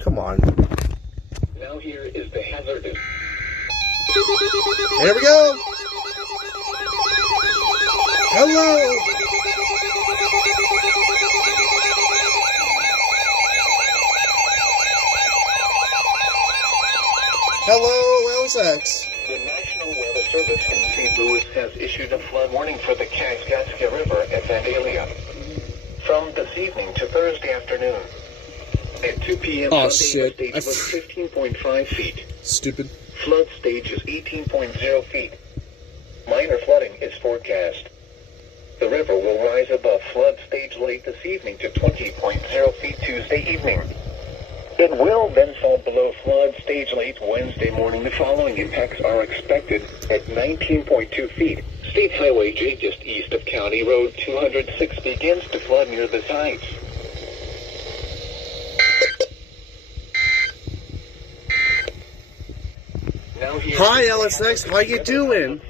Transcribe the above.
Come on. Now here is the hazardous. Here we go. Hello. Hello, LSX. The National Weather Service in St. Louis has issued a flood warning for the Kaskaskia River at Vandalia from this evening to Thursday afternoon. At 2 p.m. Oh, Sunday, shit. the stage was 15.5 feet. Stupid. Flood stage is 18.0 feet. Minor flooding is forecast. The river will rise above flood stage late this evening to 20.0 feet Tuesday evening. It will then fall below flood stage late Wednesday morning. The following impacts are expected at 19.2 feet. State Highway J just east of County Road 206 begins to flood near the site. Hi, LSX. How you doing?